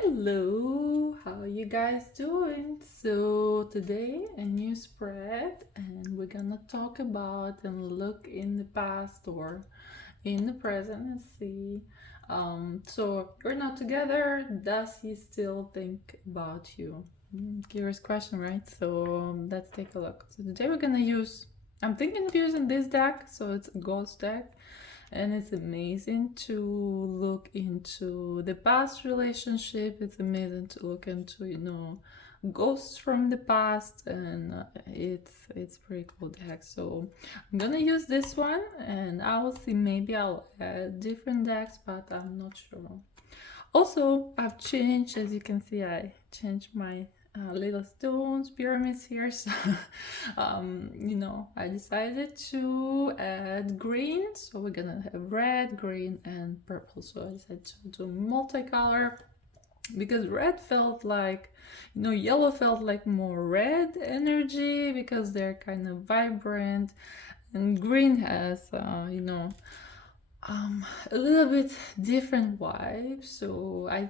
Hello, how you guys doing? So today a new spread and we're gonna talk about and look in the past or in the present and see. So we're not together. Does he still think about you? Curious question, right? So let's take a look. So today we're gonna use. I'm thinking of using this deck. So it's a ghost deck and it's amazing to look into the past relationship. It's amazing to look into ghosts from the past, and it's pretty cool deck. So I'm gonna use this one and I will see, maybe I'll add different decks, but I'm not sure. Also, I've changed, as you can see, I changed my little stones pyramids here. So I decided to add green, so we're gonna have red, green and purple. So I decided to do multicolor because red felt like, yellow felt like more red energy because they're kind of vibrant, and green has a little bit different vibe. So I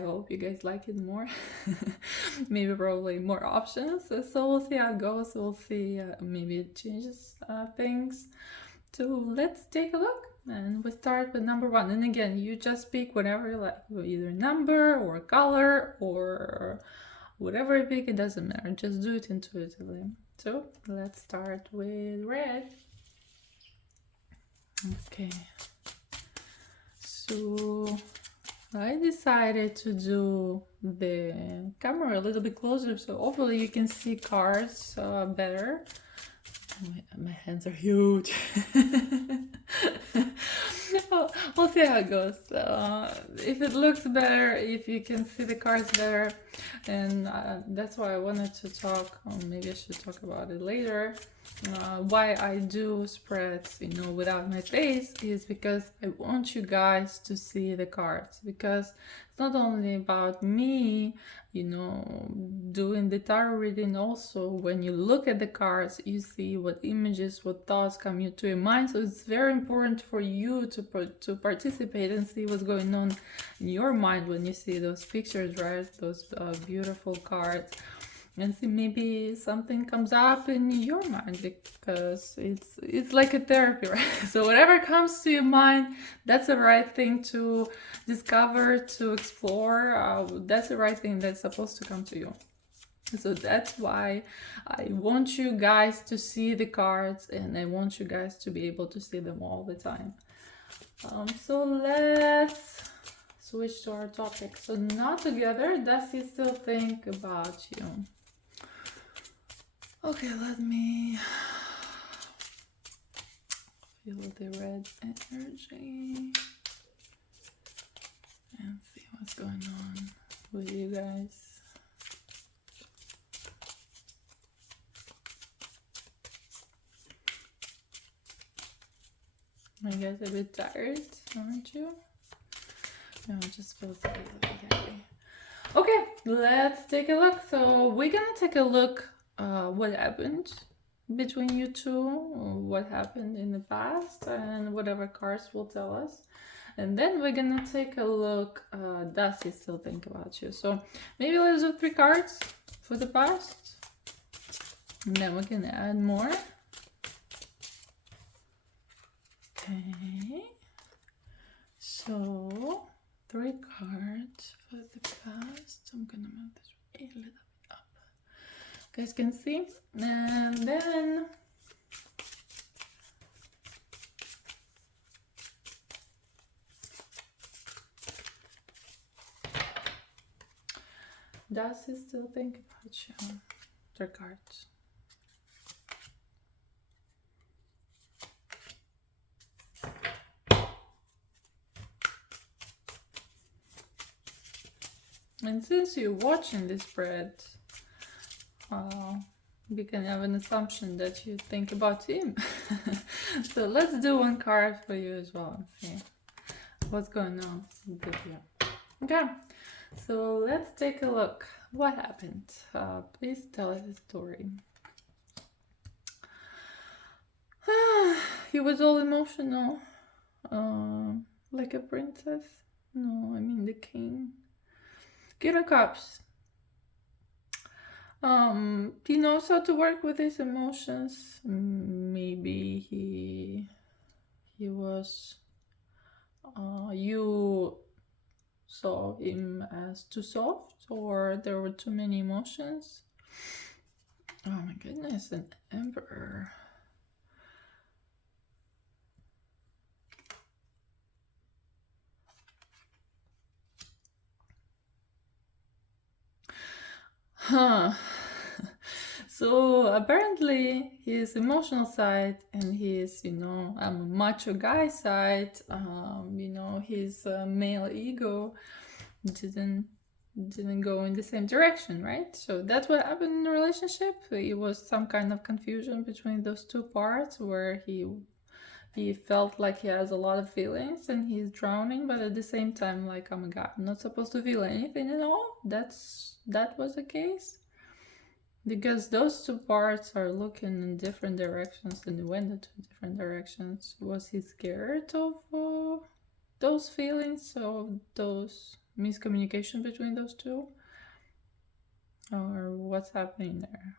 hope you guys like it more. Maybe probably more options. So we'll see how it goes. We'll see, maybe it changes things. So let's take a look, and we start with number one. And again, you just pick whatever you like, either number or color or whatever you pick, it doesn't matter, just do it intuitively. So let's start with red. Okay, so I decided to do the camera a little bit closer, so hopefully you can see cards better. My hands are huge. We'll see how it goes. If it looks better, if you can see the cards better, and that's why I wanted to talk. Maybe I should talk about it later. Why I do spreads, without my face, is because I want you guys to see the cards, because it's not only about me, doing the tarot reading. Also, when you look at the cards, you see what images, what thoughts come to your mind. So it's very important for you to participate and see what's going on in your mind when you see those pictures, right? Those beautiful cards. And see, maybe something comes up in your mind, because it's like a therapy, right? So whatever comes to your mind, that's the right thing to discover, to explore. That's the right thing that's supposed to come to you. So that's why I want you guys to see the cards, and I want you guys to be able to see them all the time. So let's switch to our topic. So not together, does he still think about you? Okay, let me feel the red energy and see what's going on with you guys. Are you guys a bit tired, aren't you? No, it just feels a little heavy. Okay, let's take a look. So we're gonna take a look what happened between you two, what happened in the past, and whatever cards will tell us. And then we're gonna take a look, does he still think about you? So maybe let's do 3 cards for the past, and then we can add more. Okay, so 3 cards for the past. I'm gonna move this a little bit up. You guys can see. And then does he still think about you? 3 cards. And since you're watching this spread, we can have an assumption that you think about him. So let's do 1 card for you as well and see what's going on with you. Okay, so let's take a look. What happened? Please tell us the story. He was all emotional, like a princess. No, I mean the king. King of Cups. He knows how to work with his emotions. Maybe he was you saw him as too soft, or there were too many emotions. Oh my goodness, an emperor. Huh. So apparently his emotional side and his, macho guy side, his male ego didn't go in the same direction, right? So that's what happened in the relationship. It was some kind of confusion between those two parts where he felt like he has a lot of feelings and he's drowning, but at the same time, like, oh my god, I'm not supposed to feel anything at all. That was the case. Because those two parts are looking in different directions and they went into different directions. Was he scared of those feelings, of those miscommunication between those two? Or what's happening there?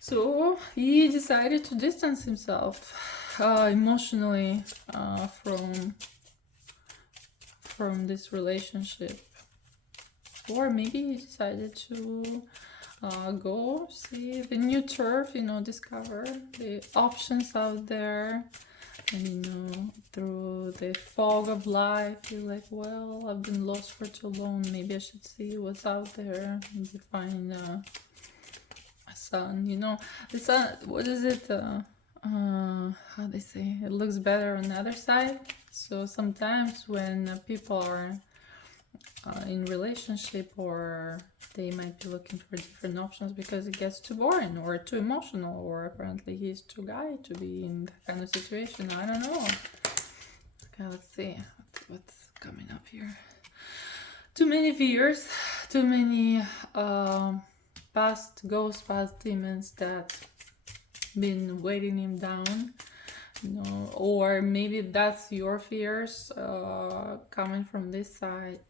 So he decided to distance himself emotionally from this relationship. Or maybe he decided to go see the new turf, discover the options out there. And, through the fog of life, you're like, well, I've been lost for too long. Maybe I should see what's out there. Maybe find a sun, The sun, what is it? How they say? It looks better on the other side. So sometimes when people are in relationship, or they might be looking for different options because it gets too boring or too emotional, or apparently he's too guy to be in that kind of situation. I don't know. Okay, let's see what's coming up here. Too many fears, too many past ghosts, past demons that been weighting him down. Or maybe that's your fears coming from this side.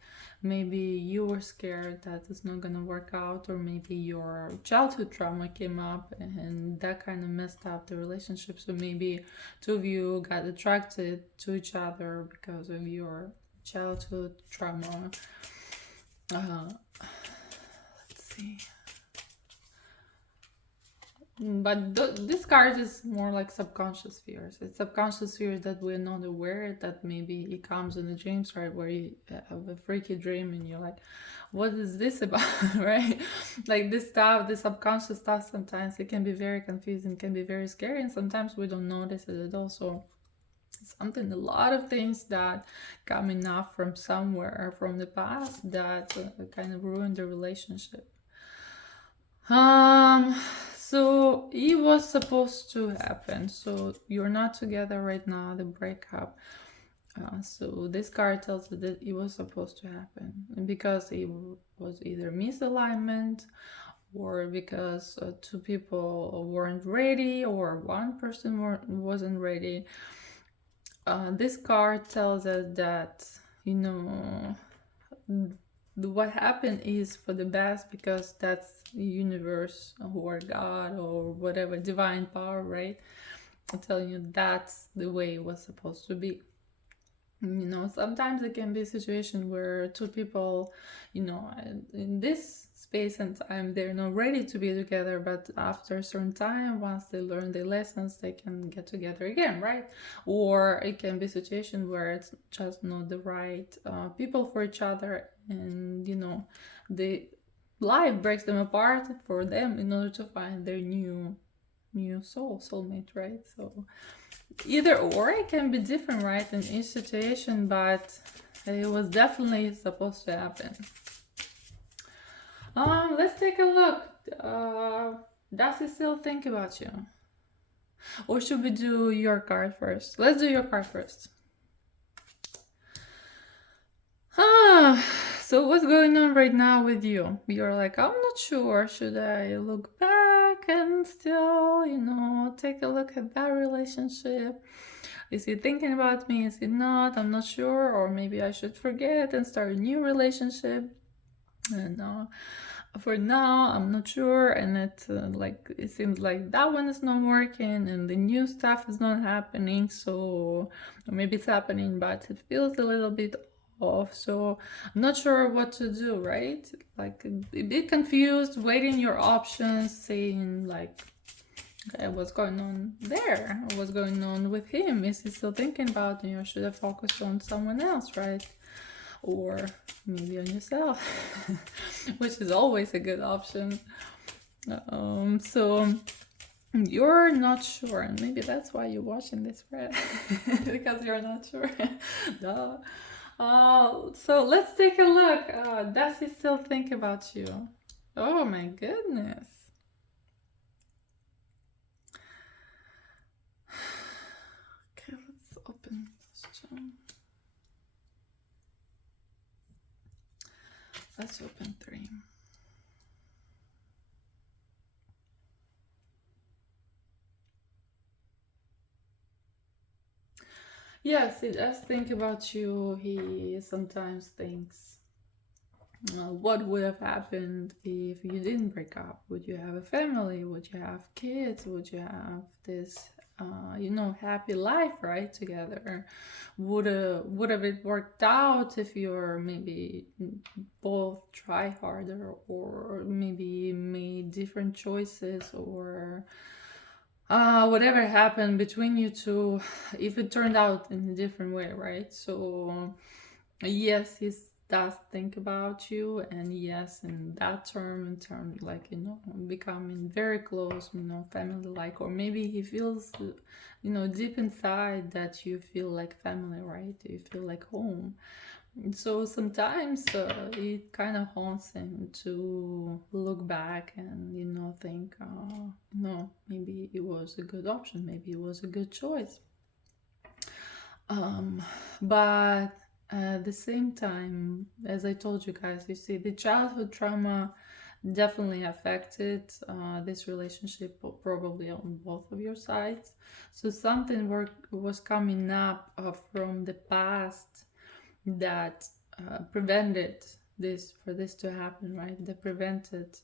Maybe you were scared that it's not gonna work out, or maybe your childhood trauma came up and that kind of messed up the relationship. So maybe two of you got attracted to each other because of your childhood trauma. Let's see. But this card is more like subconscious fears. It's subconscious fears that we're not aware, that maybe it comes in the dreams, right? Where you have a freaky dream and you're like, what is this about, right? Like this stuff, the subconscious stuff, sometimes it can be very confusing, can be very scary, and sometimes we don't notice it at all. So something, a lot of things that coming up from somewhere from the past that kind of ruined the relationship. So it was supposed to happen. So you're not together right now, the breakup. So this card tells you that it was supposed to happen, and because it was either misalignment, or because two people weren't ready, or one person wasn't ready. This card tells us that, what happened is for the best, because that's the universe or God or whatever, divine power, right? I'm telling you, that's the way it was supposed to be. Sometimes it can be a situation where two people, in this space and time, they're not ready to be together, but after a certain time, once they learn their lessons, they can get together again, right? Or it can be a situation where it's just not the right people for each other, and the life breaks them apart for them in order to find their new soulmate, right? So either or, it can be different, right, in each situation, but it was definitely supposed to happen. Let's take a look. Does he still think about you? Or should we do your card first? Let's do your card first. So what's going on right now with you? You're like, I'm not sure. Should I look back and can still, take a look at that relationship. Is he thinking about me? Is he not? I'm not sure. Or maybe I should forget and start a new relationship. And for now, I'm not sure. And it seems like that one is not working, and the new stuff is not happening. So, or maybe it's happening, but it feels a little bit off. So I'm not sure what to do, right? Like a bit confused, weighing your options, saying like, okay, what's going on there? What's going on with him? Is he still thinking about me, or should I focus on someone else, right? Or maybe on yourself, which is always a good option. So you're not sure, and maybe that's why you're watching this, right? Because you're not sure. Duh. So let's take a look. Does he still think about you? Oh my goodness. Okay, let's open this channel. Let's open 3. Yes, he does think about you. He sometimes thinks, what would have happened if you didn't break up? Would you have a family? Would you have kids? Would you have this, happy life, right, together? Would have it worked out if you're maybe both try harder, or maybe made different choices, or whatever happened between you two, if it turned out in a different way, right? So yes, he does think about you, and yes, in that in terms like, becoming very close, family like, or maybe he feels, deep inside that you feel like family, right? You feel like home. So sometimes it kind of haunts him to look back and think, maybe it was a good option, maybe it was a good choice. But at the same time, as I told you guys, you see, the childhood trauma definitely affected this relationship, probably on both of your sides. So something was coming up from the past that prevented this to happen, right? That prevented,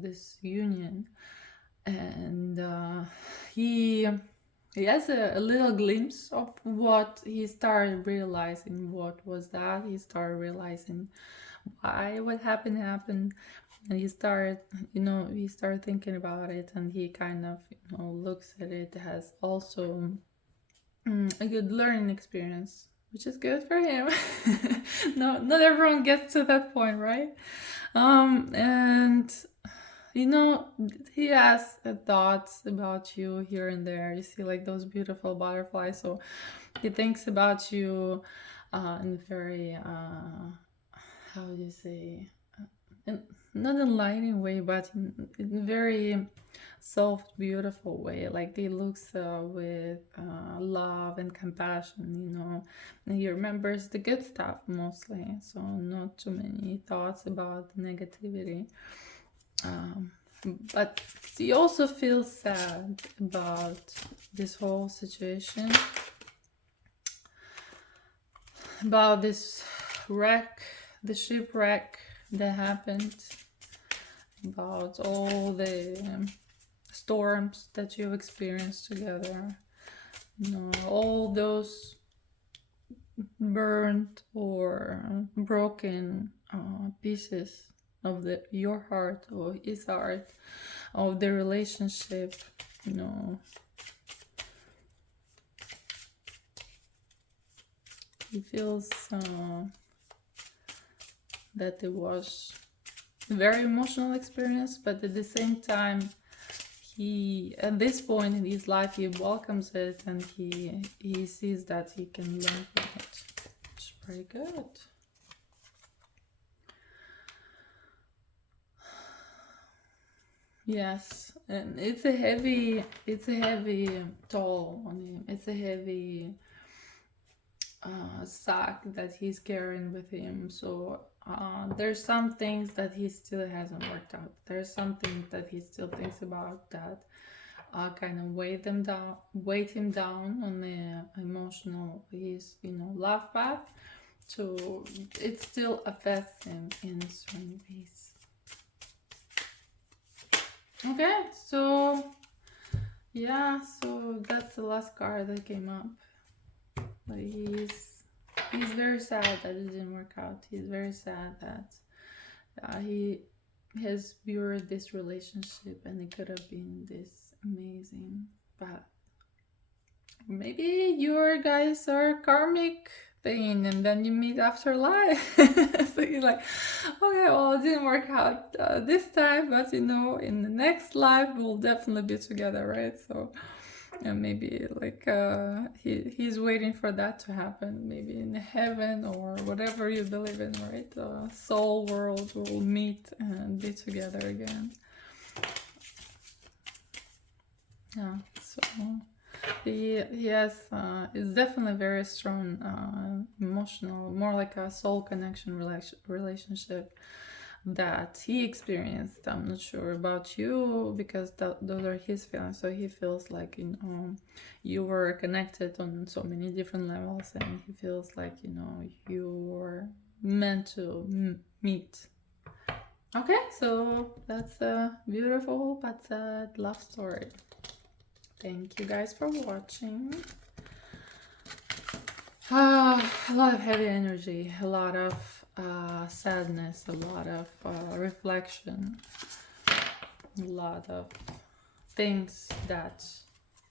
this union. And he has a little glimpse of what he started realizing. What was that? He started realizing why what happened, and he started thinking about it, and he kind of looks at it as also a good learning experience, which is good for him. No, not everyone gets to that point, right? And he has thoughts about you here and there. You see, like, those beautiful butterflies. So he thinks about you in a very, how do you say, not enlightening way, but in a very soft, beautiful way. Like, he looks with love and compassion, and he remembers the good stuff mostly. So not too many thoughts about negativity. But he also feels sad about this whole situation, about this the shipwreck that happened, about all the storms that you've experienced together, all those burned or broken pieces of your heart or his heart, of the relationship. He feels that it was a very emotional experience, but at the same time, he, at this point in his life, he welcomes it, and he sees that he can learn from it. It's pretty good. Yes, and it's a heavy toll on him. It's a heavy sack that he's carrying with him. So there's some things that he still hasn't worked out. There's something that he still thinks about that kind of weight him down on the emotional, his love path. So it still affects him in certain ways. Okay, so yeah, so that's the last card that came up. But he's very sad that it didn't work out. He's very sad that he has viewed this relationship and it could have been this amazing, but maybe your guys are karmic thing and then you meet after life. So you're like, okay, well, it didn't work out this time, but in the next life we'll definitely be together, right? So maybe like he's waiting for that to happen, maybe in heaven or whatever you believe in, right? Soul world will meet and be together again. Yeah, so he has it's definitely very strong emotional, more like a soul connection relationship that he experienced. I'm not sure about you because those are his feelings. So he feels like you were connected on so many different levels, and he feels like you were meant to meet. Okay, so that's a beautiful but sad love story. Thank you guys for watching. A lot of heavy energy, a lot of sadness, a lot of reflection, a lot of things that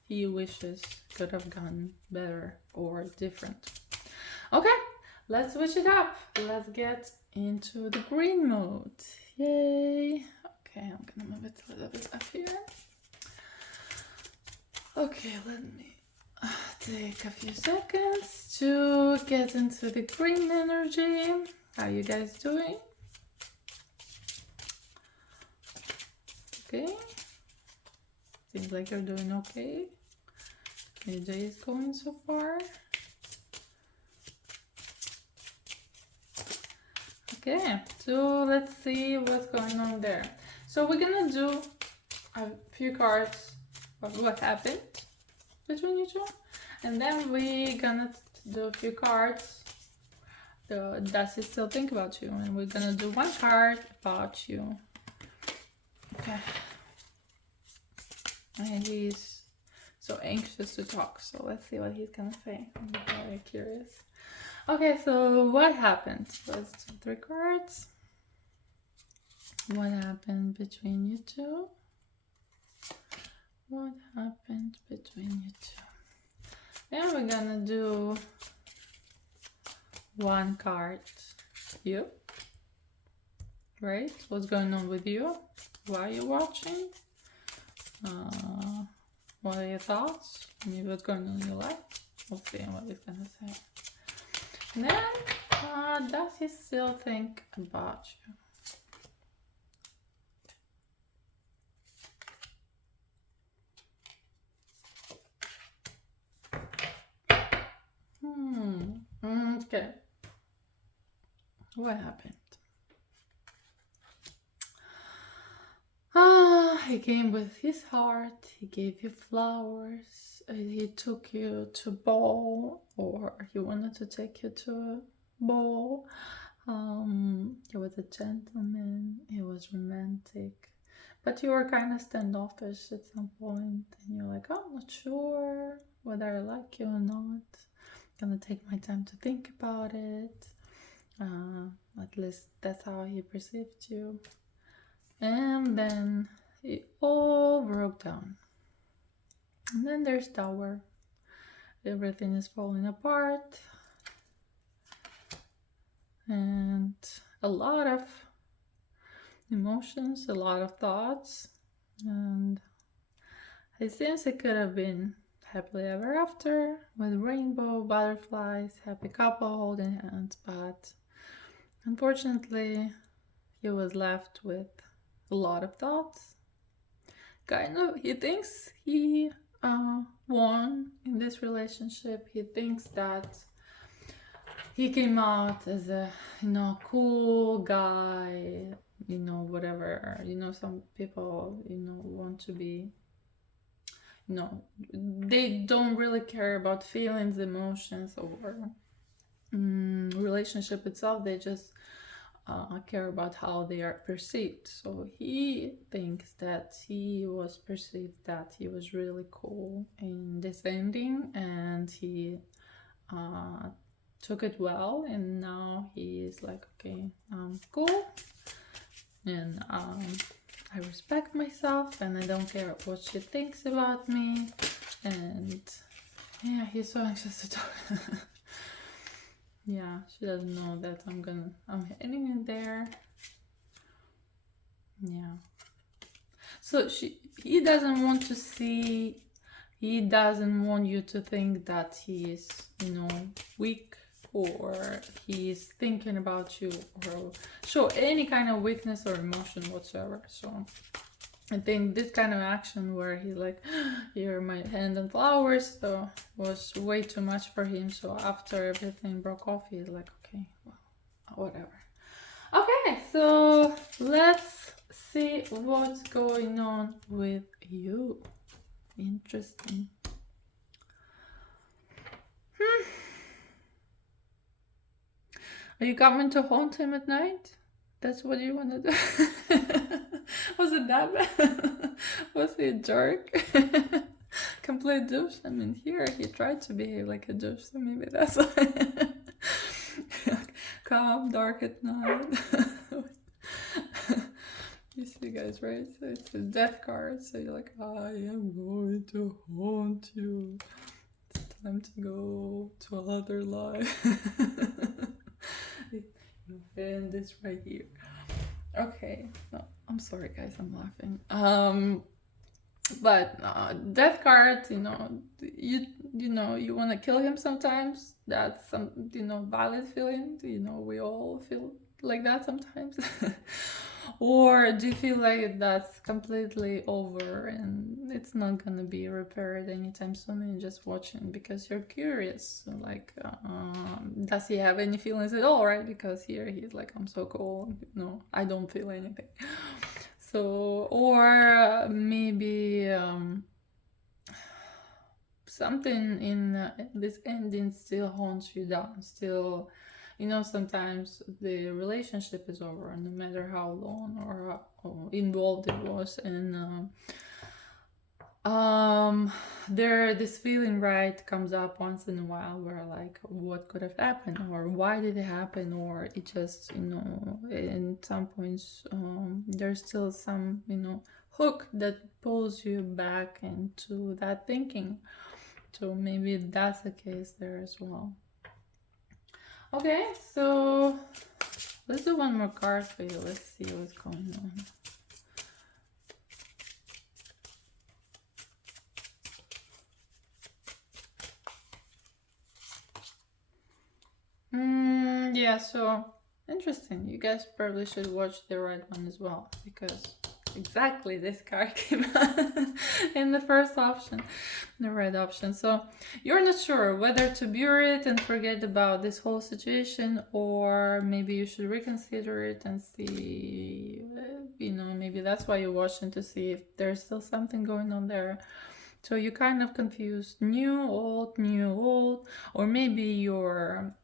he wishes could have gone better or different. Okay, let's switch it up. Let's get into the green mode. Yay! Okay, I'm gonna move it a little bit up here. Okay, let me take a few seconds to get into the green energy. How you guys doing? Okay. Seems like you're doing okay. Your day is going so far. Okay, so let's see what's going on there. So we're gonna do a few cards of what happened between you two, and then we're gonna do a few cards does he still think about you, and we're gonna do one card about you. Okay. And he's so anxious to talk, so let's see what he's gonna say. I'm very curious. Okay, so what happened? Let's do 3 cards. What happened between you two? What happened between you two? And we're gonna do 1 card. You, right? What's going on with you? Why are you watching? What are your thoughts? Maybe what's going on in your life? We'll see what he's gonna say. And then, does he still think about you? Okay. What happened? He came with his heart, he gave you flowers, he took you to a ball, or he wanted to take you to a ball. He was a gentleman, he was romantic, but you were kind of standoffish at some point, and you're like, oh, I'm not sure whether I like you or not. I'm gonna take my time to think about it. At least that's how he perceived you. And then it all broke down. And then there's Tower. Everything is falling apart. And a lot of emotions, a lot of thoughts. And it seems it could have been happily ever after with rainbow, butterflies, happy couple holding hands. But unfortunately, he was left with a lot of thoughts. Kind of, he thinks he won in this relationship. He thinks that he came out as a, cool guy, whatever. Some people, want to be, they don't really care about feelings, emotions, or relationship itself. They just care about how they are perceived. So he thinks that he was perceived that he was really cool in this ending, and he took it well, and now he is like, okay, I'm cool, and I respect myself, and I don't care what she thinks about me. And yeah, he's so anxious to talk. Yeah, she doesn't know that I'm heading in there. Yeah. So he doesn't want to see, he doesn't want you to think that he is, weak, or he's thinking about you, or show any kind of weakness or emotion whatsoever. So I think this kind of action where he's like, here are my hand and flowers, so was way too much for him. So after everything broke off, he's like, okay, well, whatever. Okay, so let's see what's going on with you. Interesting. Are you coming to haunt him at night? That's what you want to do? Was it that bad? Was he a jerk? Complete douche? I mean, here he tried to behave like a douche, so maybe that's why. Calm, dark at night. You see, guys, right? So it's a death card, so you're like, I am going to haunt you. It's time to go to another life. And this right here. Okay, no, I'm sorry, guys, I'm laughing. But death card, you want to kill him sometimes. That's some, valid feeling. We all feel like that sometimes. Or do you feel like that's completely over and it's not gonna be repaired anytime soon, and you're just watching because you're curious? So like, does he have any feelings at all, right? Because here he's like, I'm so cool, I don't feel anything. So, or maybe something in this ending still haunts you down, still, sometimes the relationship is over, no matter how long or how involved it was, and this feeling, right, comes up once in a while, where like, what could have happened, or why did it happen, or it just, in some points, there's still some, hook that pulls you back into that thinking. So maybe that's the case there as well. Okay, so let's do one more card for you. Let's see what's going on. Yeah, so interesting. You guys probably should watch the red one as well, because exactly this card came in the first option, the red option. So you're not sure whether to bury it and forget about this whole situation, or maybe you should reconsider it and see, maybe that's why you're watching, to see if there's still something going on there. So you kind of confused new, old, or maybe you're,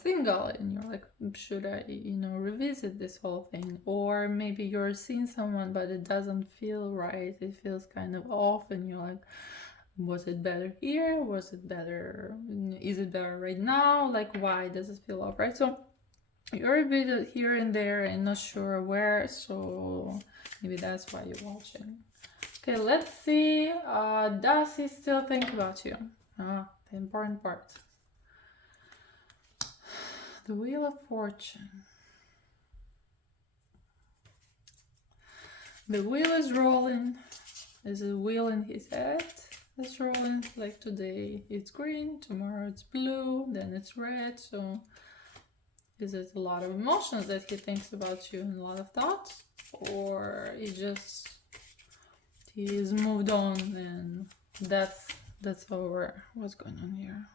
single and you're like, should I, revisit this whole thing? Or maybe you're seeing someone, but it doesn't feel right. It feels kind of off, and you're like, was it better here? Was it better? Is it better right now? Like, why does it feel off, right? So you're a bit here and there and not sure where. So maybe that's why you're watching. Okay, let's see. Does he still think about you? The important part. The Wheel of Fortune. The wheel is rolling. There's a wheel in his head that's rolling. Like today it's green, tomorrow it's blue, then it's red. So is it a lot of emotions that he thinks about you and a lot of thoughts? Or he's moved on and that's over? What's going on here?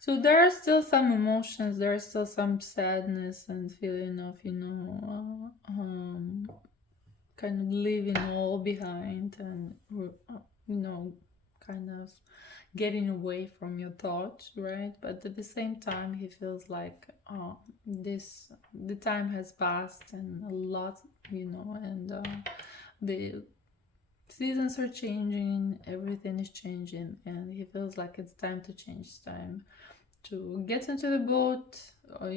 So there are still some emotions, there is still some sadness and feeling of, kind of leaving all behind and, you know, kind of getting away from your thoughts, right? But at the same time, he feels like the time has passed and a lot, and the seasons are changing, everything is changing, and he feels like it's time to change. It's time to get into the boat, or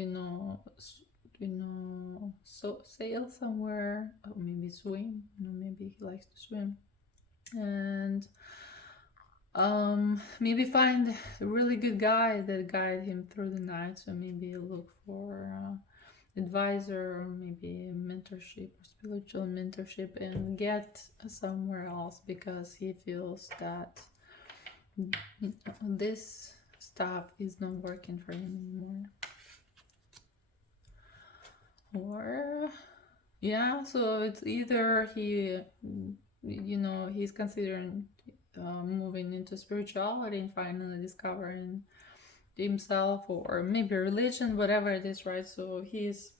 so sail somewhere, or maybe swim. Maybe he likes to swim, and maybe find a really good guy that guide him through the night. So maybe look for advisor, or maybe mentorship or spiritual mentorship, and get somewhere else, because he feels that this stuff is not working for him anymore. Or yeah, so it's either he's considering moving into spirituality and finally discovering himself, or maybe religion, whatever it is, right? So he's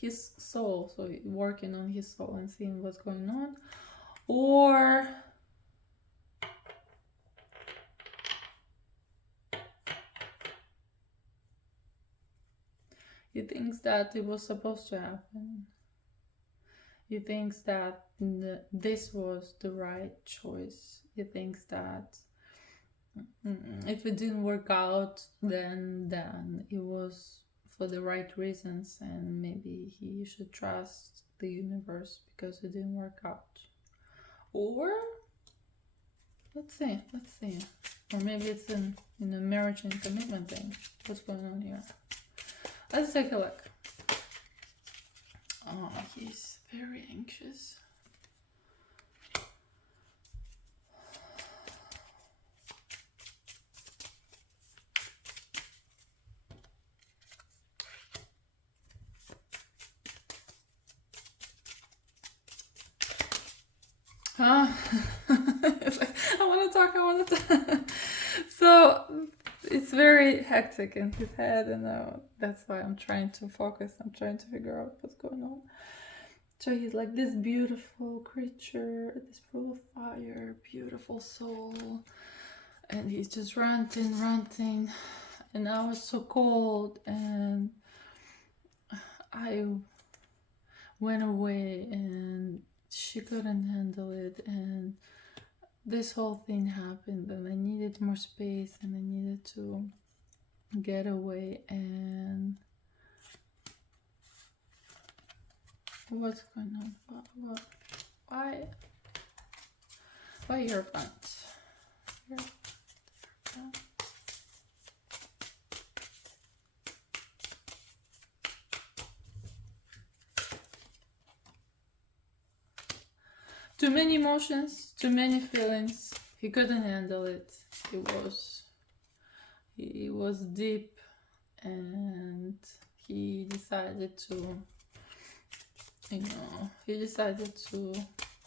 his soul, so working on his soul and seeing what's going on. Or he thinks that it was supposed to happen. He thinks that this was the right choice. He thinks that if it didn't work out, then it was for the right reasons, and maybe he should trust the universe because it didn't work out. Or let's see, or maybe it's in a marriage and commitment thing. What's going on here? Let's take a look. Oh, he's very anxious. It's like, I want to talk. So it's very hectic in his head, and that's why I'm trying to focus. I'm trying to figure out what's going on. So he's like this beautiful creature, this full of fire, beautiful soul, and he's just ranting, and I was so cold, and I went away, and she couldn't handle it, and this whole thing happened, and I needed more space, and I needed to get away. And what's going on? Why your front? Too many emotions, too many feelings. He couldn't handle it. He was deep, and he decided to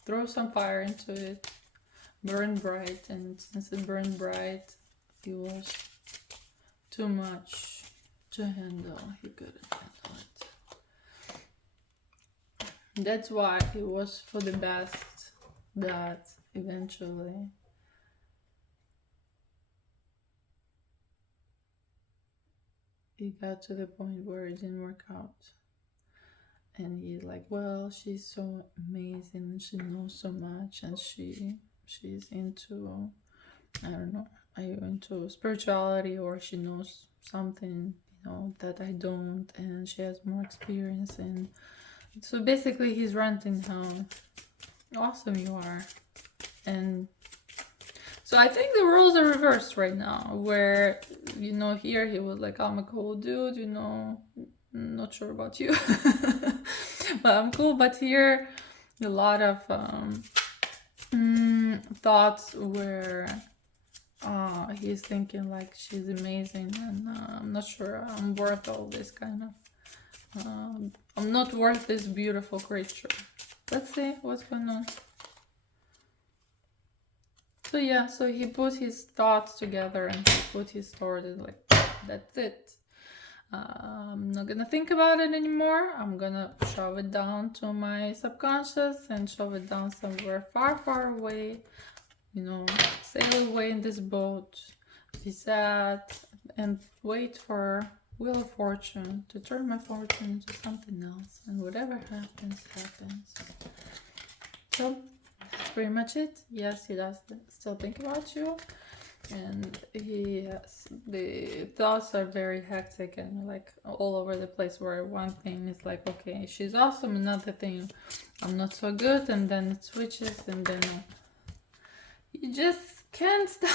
throw some fire into it, burn bright, and since it burned bright, it was too much to handle. He couldn't handle it. That's why it was for the best that eventually it got to the point where it didn't work out. And he's like, well, she's so amazing and she knows so much, and she's into, I don't know, are you into spirituality, or she knows something, that I don't, and she has more experience. And so basically he's ranting how awesome you are. And so I think the roles are reversed right now, where, here he was like, I'm a cool dude, not sure about you, but I'm cool. But here, a lot of thoughts where he's thinking like she's amazing, and I'm not sure I'm worth all this kind of, I'm not worth this beautiful creature. let's see what's going on. So yeah, so he put his thoughts together and he put his story like, that's it. I'm not gonna think about it anymore. I'm gonna shove it down to my subconscious and shove it down somewhere far, far away. You know, sail away in this boat, be sad, and wait for Wheel of Fortune to turn my fortune into something else. And whatever happens, happens. So that's pretty much it. Yes, he does still think about you. And the thoughts are very hectic and like all over the place, where one thing is like, okay, she's awesome, another thing, I'm not so good, and then it switches, and then you just can't stop.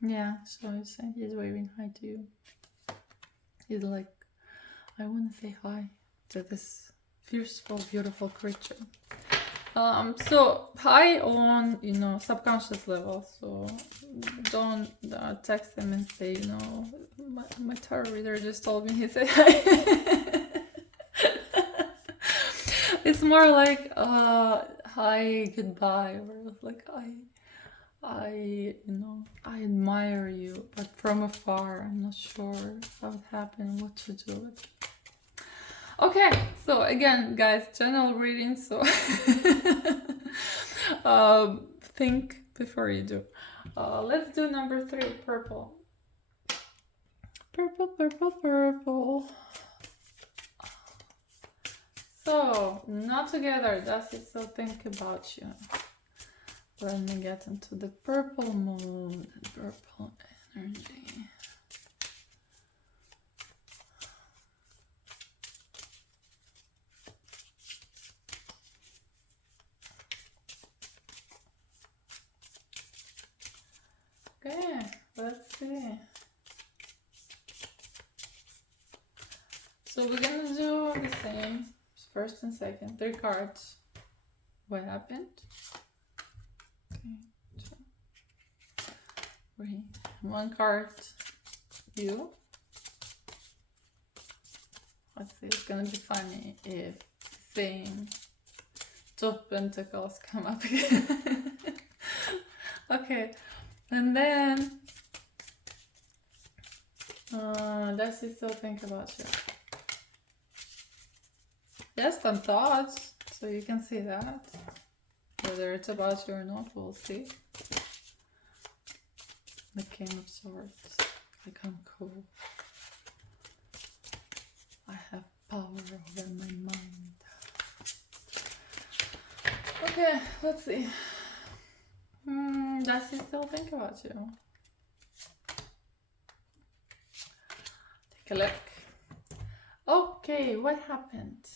Yeah, so he's saying he's waving hi to you. He's like, I want to say hi to this fierce, beautiful creature. So high on, you know, subconscious level. So don't text him and say, you know, my tarot reader just told me he said hi. It's more like hi, goodbye, or like I you know, I admire you, but from afar. I'm not sure how it happened, what to do with it. Okay, so again, guys, general reading, so think before you do. Let's do number 3, purple. Purple, purple, purple. So, not together, does it still think about you? Let me get into the purple mood, purple energy. Okay, let's see. So we're gonna do the same, first and second, 3 cards. What happened? Okay, 2, 3. 1 card, you. Let's see, it's gonna be funny if same 2 of Pentacles come up again. Okay, and then does he still think about you? Yes, some thoughts, so you can see that. Whether it's about you or not, we'll see. The King of Swords. Like, I'm cool. I have power over my mind. Okay, let's see. Does he still think about you? Take a look. Okay, what happened?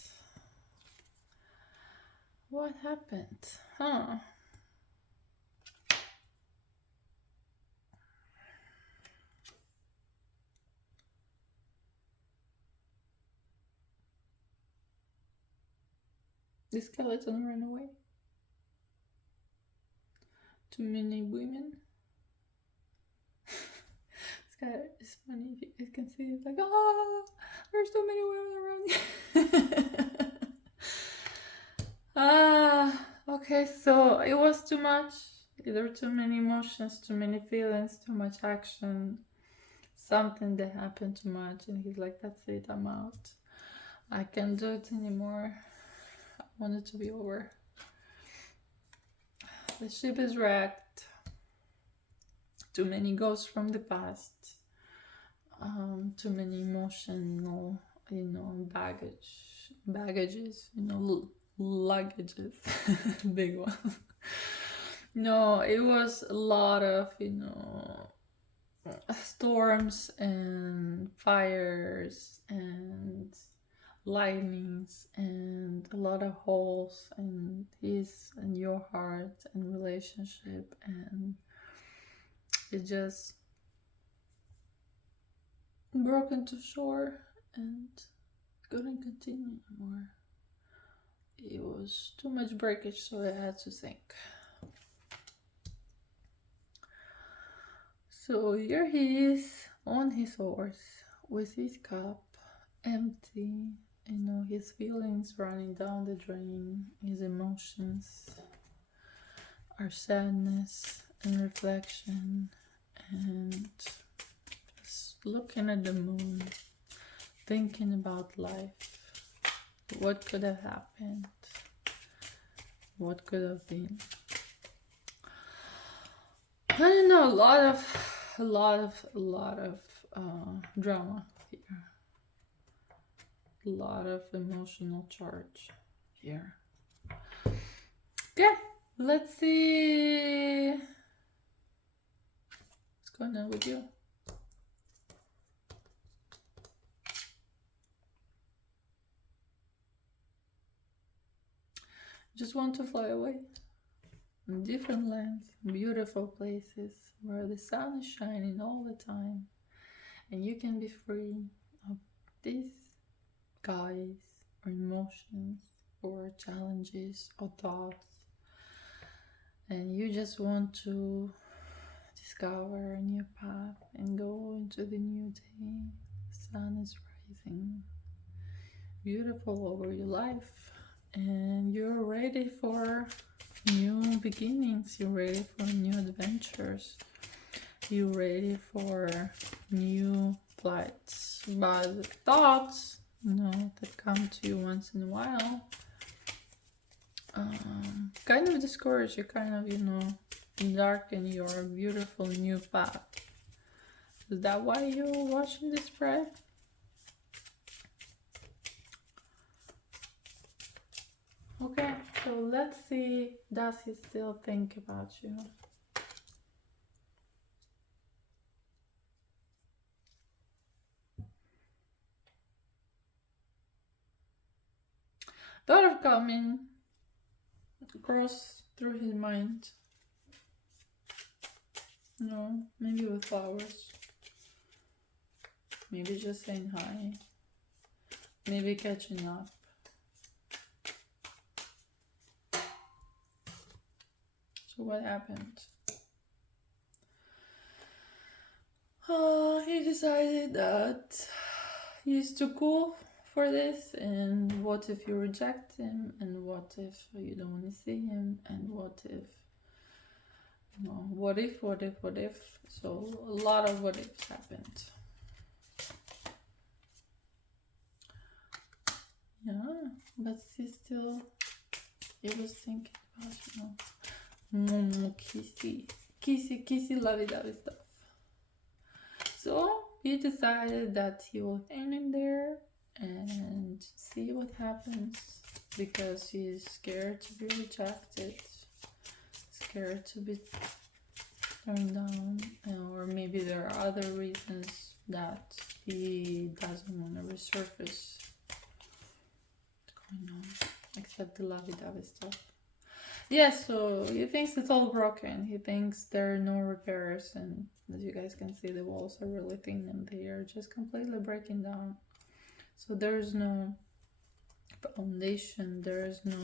What happened? Huh? The skeleton ran away. Too many women. It's funny if you guys can see. It's like, oh, there's so many women around. Okay, so it was too much. Either too many emotions, too many feelings, too much action. Something that happened too much, and he's like, that's it, I'm out. I can't do it anymore. I want it to be over. The ship is wrecked. Too many ghosts from the past. Too many emotional, you know, baggages, you know, luggages, big ones. No, it was a lot of, you know, storms and fires and lightnings and a lot of holes in his and your heart and relationship, and it just broke into shore and couldn't continue anymore. It was too much breakage, so I had to sink. So here he is on his horse with his cup, empty, his feelings running down the drain, his emotions are sadness and reflection, and just looking at the moon, thinking about life. What could have happened? What could have been? I don't know, a lot of drama here. A lot of emotional charge here. Okay, let's see what's going on with you. Just want to fly away. In different lands, beautiful places where the sun is shining all the time, and you can be free of these guys or emotions or challenges or thoughts, and you just want to discover a new path and go into the new day. The sun is rising, beautiful over your life, and you're ready for new beginnings. You're ready for new adventures. You're ready for new flights. But thoughts, that come to you once in a while, kind of discourage you, kind of, darken your beautiful new path. Is that why you're watching this spread? Okay, so let's see, does he still think about you? Thought of coming across through his mind. Maybe with flowers. Maybe just saying hi. Maybe catching up. So what happened? He decided that he's too cool for this, and what if you reject him, and what if you don't want to see him, and what if, what if. So a lot of what ifs happened. Yeah, but he was thinking about, kissy, lovey-dovey stuff. So he decided that he will hang in there and see what happens, because he's scared to be rejected, scared to be turned down, or maybe there are other reasons that he doesn't want to resurface what's going on, except the lovey-dovey stuff. Yeah, so he thinks it's all broken. He thinks there are no repairs, and as you guys can see, the walls are really thin and they are just completely breaking down. So there's no foundation, there's no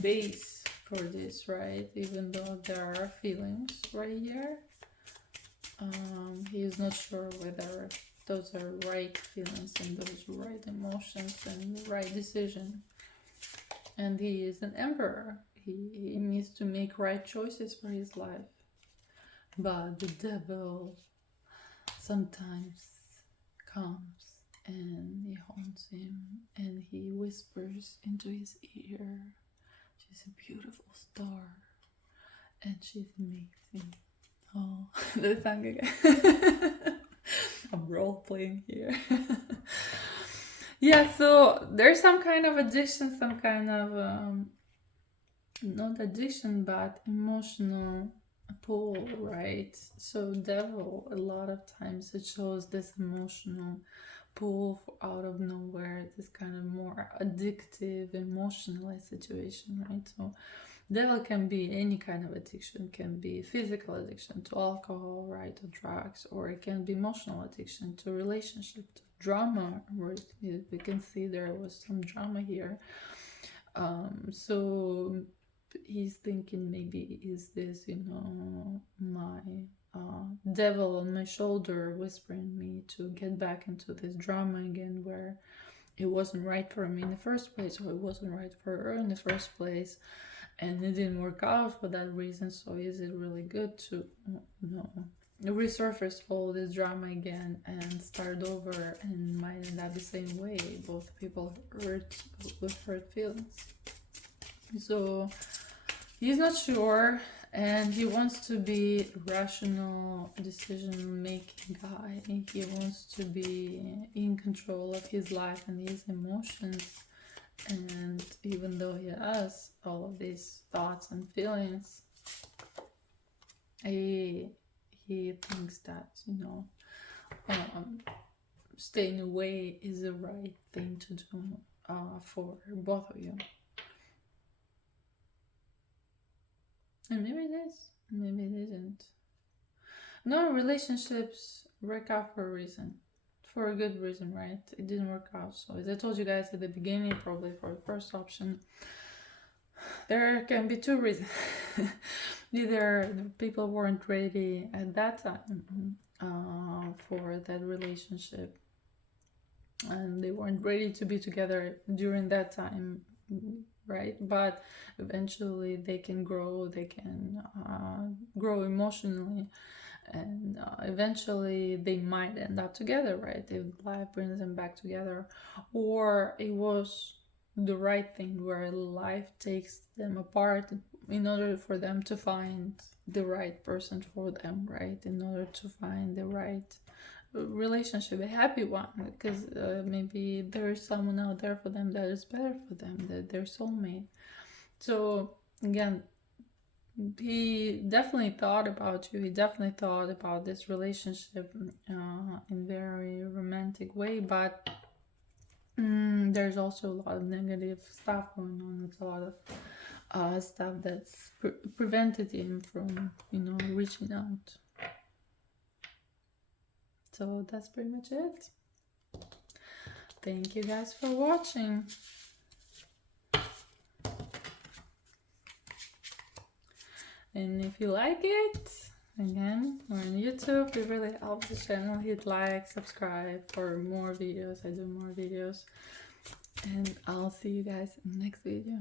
base for this, right? Even though there are feelings right here, he is not sure whether those are right feelings and those right emotions and the right decision. And he is an emperor. He needs to make right choices for his life. But the devil sometimes comes and he haunts him and he whispers into his ear, "She's a beautiful star and she's amazing." Oh, the song again. I'm role playing here. Yeah, so there's some kind of addiction, some kind of not addiction, but emotional pull, right? So devil, a lot of times it shows this emotional pull out of nowhere, this kind of more addictive, emotional situation, right? So devil can be any kind of addiction, can be physical addiction to alcohol, right, or drugs, or it can be emotional addiction to relationship, to drama, right? We can see there was some drama here. So he's thinking, maybe is this, my devil on my shoulder whispering me to get back into this drama again, where it wasn't right for me in the first place, or it wasn't right for her in the first place, and it didn't work out for that reason. So is it really good to, resurface all this drama again and start over, and might end up the same way? Both people hurt with hurt feelings. So he's not sure, and he wants to be rational decision making guy. He wants to be in control of his life and his emotions. And even though he has all of these thoughts and feelings, he thinks that, staying away is the right thing to do for both of you. And maybe it is, maybe it isn't. No, relationships work out for a reason, for a good reason, right? It didn't work out. So as I told you guys at the beginning, probably for the first option, there can be two reasons. Either the people weren't ready at that time for that relationship, and they weren't ready to be together during that time, right? But eventually they can grow, they can grow emotionally, and eventually they might end up together, right? If life brings them back together. Or it was the right thing where life takes them apart in order for them to find the right person for them, right? In order to find the right relationship, a happy one, because maybe there is someone out there for them that is better for them, that their soulmate. So again, he definitely thought about you. He definitely thought about this relationship in very romantic way, but there's also a lot of negative stuff going on. It's a lot of stuff that's prevented him from, reaching out. So that's pretty much it. Thank you guys for watching. And if you like it, again, we're on YouTube. It really helps the channel. Hit like, subscribe for more videos. I do more videos. And I'll see you guys in the next video.